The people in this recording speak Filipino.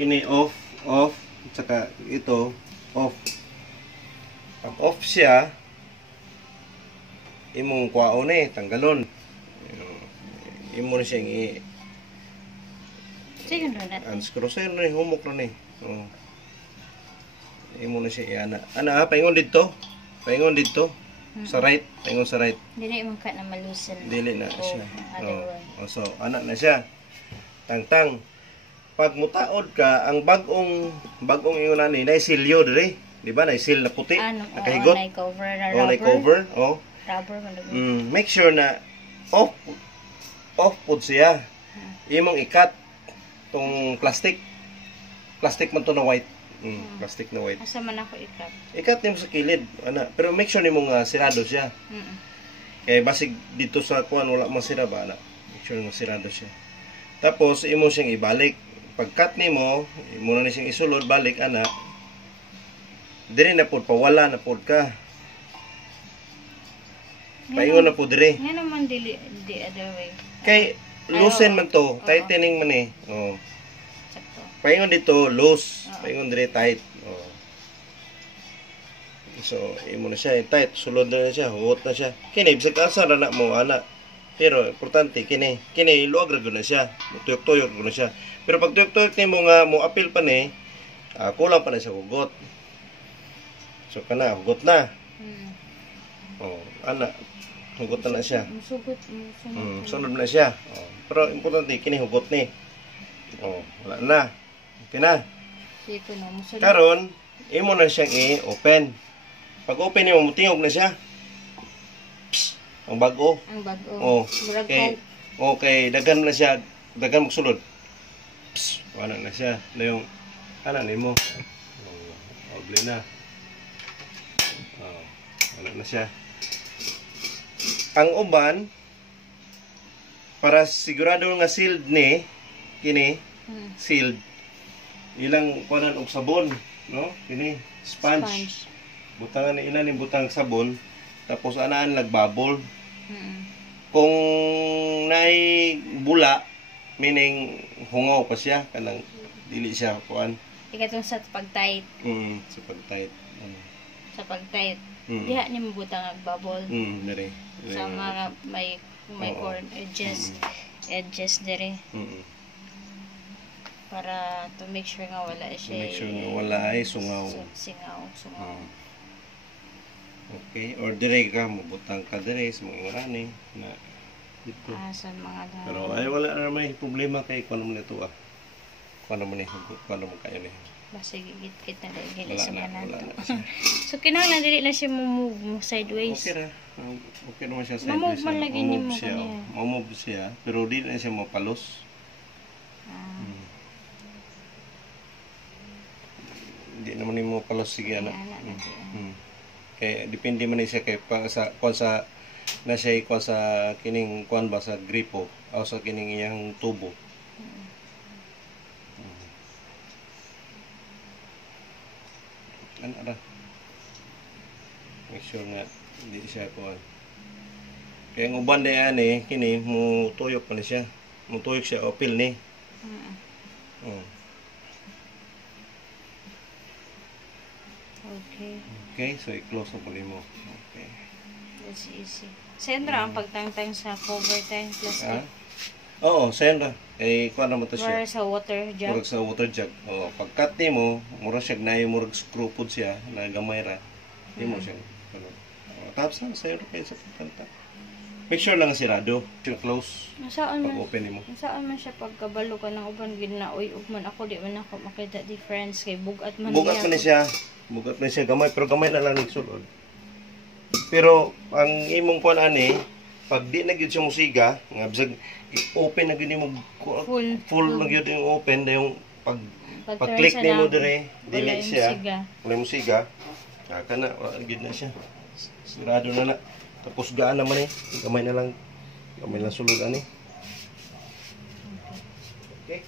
kini off, off, saka ito off. Pag off siya, imong kwaon tanggalon. Imo na siyang Sige na natin. unscrew sa'yo na humok na oh. Imo na siya ana paingon dito. Paingon dito. Sa right, paingon sa right. Dili man ka na malusin. Dili na siya. Oh. So ana na siya. Tangtang. Pag mutaod ka, ang bagong ingon na ni silyo dire, di ba? Na seal na puti, nakahigot. Nay cover na rubber. Nay cover, oh. Rubber man. Make sure na off pud siya. Imong ikat tong plastic. Plastic man to na white. Plastic na white. Asa man ako ikat? Ikat nimo sa kilid, ana. Pero make sure nimo nga sirado siya. Kay basig dito sa kuan wala man sira ba ana. Make sure nga sirado siya. Tapos imo siyang ibalik. Pag-cut nimo, imo na siyang isulod balik ana. Dire na pud pawala na pud ka. Paingon na pud dire. Nga naman dili the other way. Kay loosen man to, tightening man Oh. Paingon dito loose, paingon dire tight. Oh. So imo na siya tight, sulod na siya, huot na siya. Kini bisag asa na mo ana. Pero importante kini luag ra gyud na siya. Tuyok-tuyok gyud na siya. Pero pag tuyok-tuyok nimo nga mo apil pa kulang pa na siya hugot. So kana hugot na. Oh, ana hugot na siya. Sunod na siya. Oh, pero importante kini hugot ni. Oh, wala na. Okay na. Karon imo na siyang i-open. Pag open nimo mutingog na siya. Ang bago. Ang bago. Oh. Okay, dagan na siya, dagan magsulod. Wala na siya. Na yung ana nimo. Oh, obli na. Oh, wala na siya. Ang uban para sigurado nga sealed ni kini sealed. Ilang kuanan og sabon, no? Kini sponge. Butangan ni ina ni butang sabon tapos anaan nagbubble. Kung nay bula meaning hungaw pa siya kanang dili siya kuan. Ikatong sa pag-tight. Sa pag-tight. Sa pag-tight. Diha ni mabutang nagbubble. Dire. Sa mga may corn edges dire. Para to make sure nga wala siya. Make sure nga wala ay sungaw. Singaw. Okay, or dire ka mabutang ka dire sa mga ngani na dito. Sa mga dami. Pero ay wala na may problema kay kuno mo nito Kuno mo ni kuno mo kayo ni. Basta gigit na dili sa manan. So kinahanglan dili na siya mo sideways. Okay ra. Okay naman siya sideways. Mamove man lagi ni mo kanya. Mamove siya, pero dili na siya mapalos. Hindi naman ni mo palos sige ana. Kaya depende man siya kay kung sa na siya kung sa kining kuan ba sa gripo o sa kining iyang tubo. Ano make sure nga hindi siya kuan. Kaya ang uban na yan kini mo tuyok pa na siya. Mo tuyok siya opil ni. Okay, so i-close na mo. Okay. That's easy. Sendra ang pagtangtang sa cover tayo plastic. Oo, sendra. Kuha naman ito siya. Mura sa water jug. Mura sa water jug. Pag-cut mo, mura siya na yung mura screw po siya, na gamay ra. Hindi mo siya. Tapos na, sa'yo kayo sa pagkanta. Make sure lang sirado. Close. Pag-open mo. Nasaan man siya pagkabalo ka ng uban, ginaoy ugman ako, di man ako makita difference kay bugat man bugat man siya. Bugat na siya gamay, pero gamay na lang nagsulod. Pero ang imong kuan pag di na gyud siya musiga, nga bisag open na gyud mo full na gyud yung open da yung pag-click nimo dire, dili siya. Wala musiga. Kana wala gyud na siya. Sigurado na. Tapos gaan naman gamay na lang sulod ani. Okay.